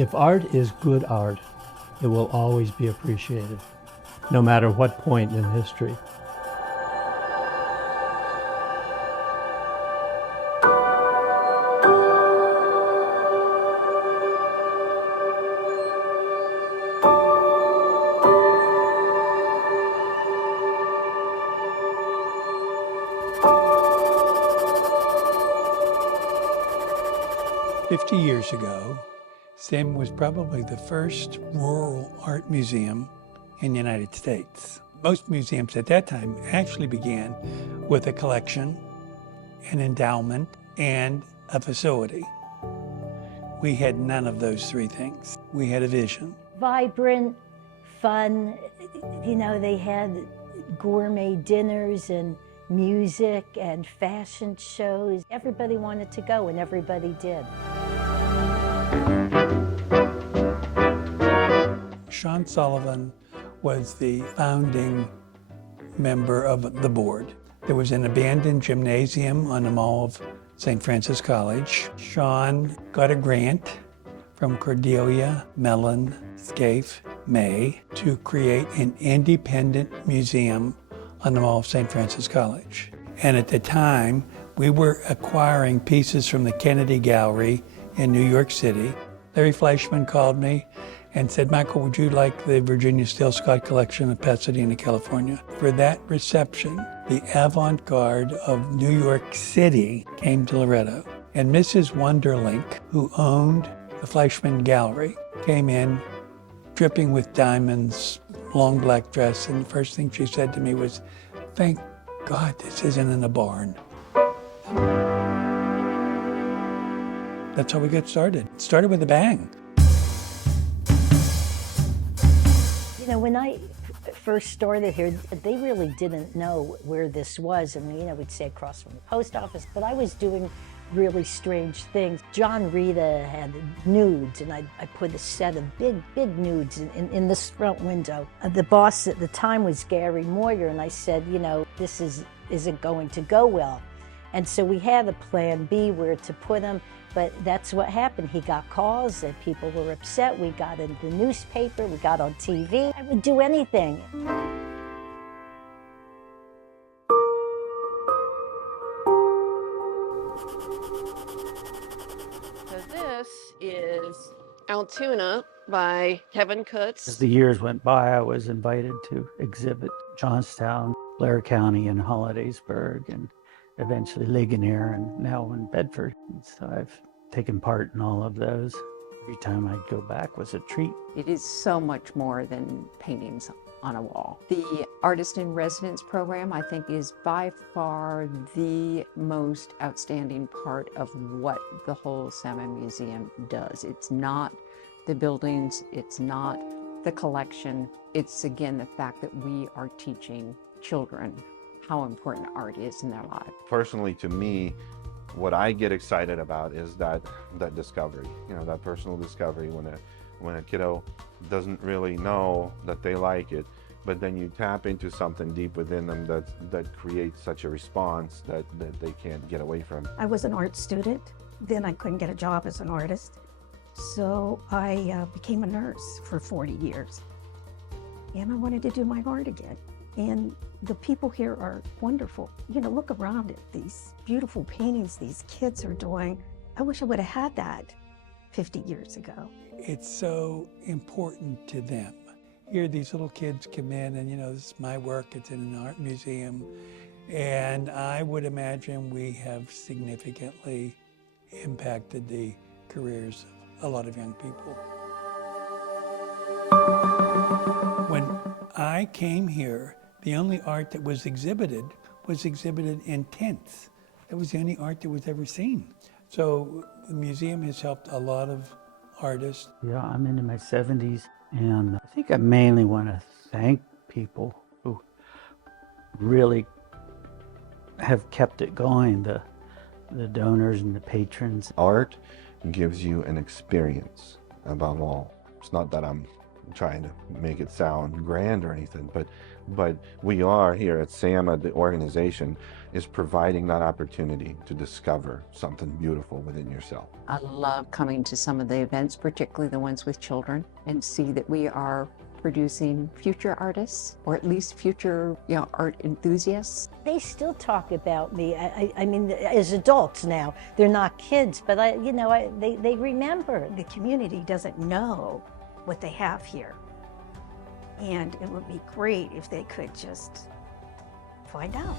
If art is good art, it will always be appreciated, no matter what point in history. Years ago, SIM was probably the first rural art museum in the United States. Most museums at that time actually began with a collection, an endowment, and a facility. We had none of those three things. We had a vision. Vibrant, fun, they had gourmet dinners and music and fashion shows. Everybody wanted to go and everybody did. Sean Sullivan was the founding member of the board. There was an abandoned gymnasium on the mall of St. Francis College. Sean got a grant from Cordelia, Mellon, Scaife, May to create an independent museum on the mall of St. Francis College. And at the time, we were acquiring pieces from the Kennedy Gallery in New York City. Larry Fleischman called me and said, Michael, would you like the Virginia Steele Scott collection of Pasadena, California? For that reception, the avant-garde of New York City came to Loretto. And Mrs. Wunderlink, who owned the Fleischman Gallery, came in dripping with diamonds, long black dress, and the first thing she said to me was, thank God this isn't in a barn. That's how we got started. It started with a bang. When I first started here, they really didn't know where this was. I mean, we'd say across from the post office, but I was doing really strange things. John Rita had nudes, and I put a set of big nudes in this front window. The boss at the time was Gary Moyer, and I said, this isn't going to go well. And so we had a plan B where to put them, but that's what happened. He got calls and people were upset. We got in the newspaper, we got on TV. I would do anything. So this is Altoona by Kevin Kutz. As the years went by, I was invited to exhibit Johnstown, Blair County, and Hollidaysburg, and eventually Ligonier, and now in Bedford. And so I've taken part in all of those. Every time I'd go back was a treat. It is so much more than paintings on a wall. The Artist in Residence program, I think, is by far the most outstanding part of what the whole Salmon Museum does. It's not the buildings, it's not the collection. It's, again, the fact that we are teaching children how important art is in their lives. Personally, to me, what I get excited about is that discovery, that personal discovery when a kiddo doesn't really know that they like it, but then you tap into something deep within them that creates such a response that they can't get away from. I was an art student, then I couldn't get a job as an artist, so I became a nurse for 40 years, and I wanted to do my art again. And the people here are wonderful. Look around at these beautiful paintings these kids are doing. I wish I would have had that 50 years ago. It's so important to them. Here these little kids come in and, this is my work, it's in an art museum. And I would imagine we have significantly impacted the careers of a lot of young people. When I came here, the only art that was exhibited in tents. That was the only art that was ever seen. So the museum has helped a lot of artists. Yeah, I'm into my 70s, and I think I mainly want to thank people who really have kept it going, the donors and the patrons. Art gives you an experience above all. It's not that I'm trying to make it sound grand or anything, but we are here at SAMA, the organization is providing that opportunity to discover something beautiful within yourself. I love coming to some of the events, particularly the ones with children, and see that we are producing future artists, or at least future art enthusiasts. They still talk about me. I mean, as adults now, they're not kids, but they remember. The community doesn't know what they have here. And it would be great if they could just find out.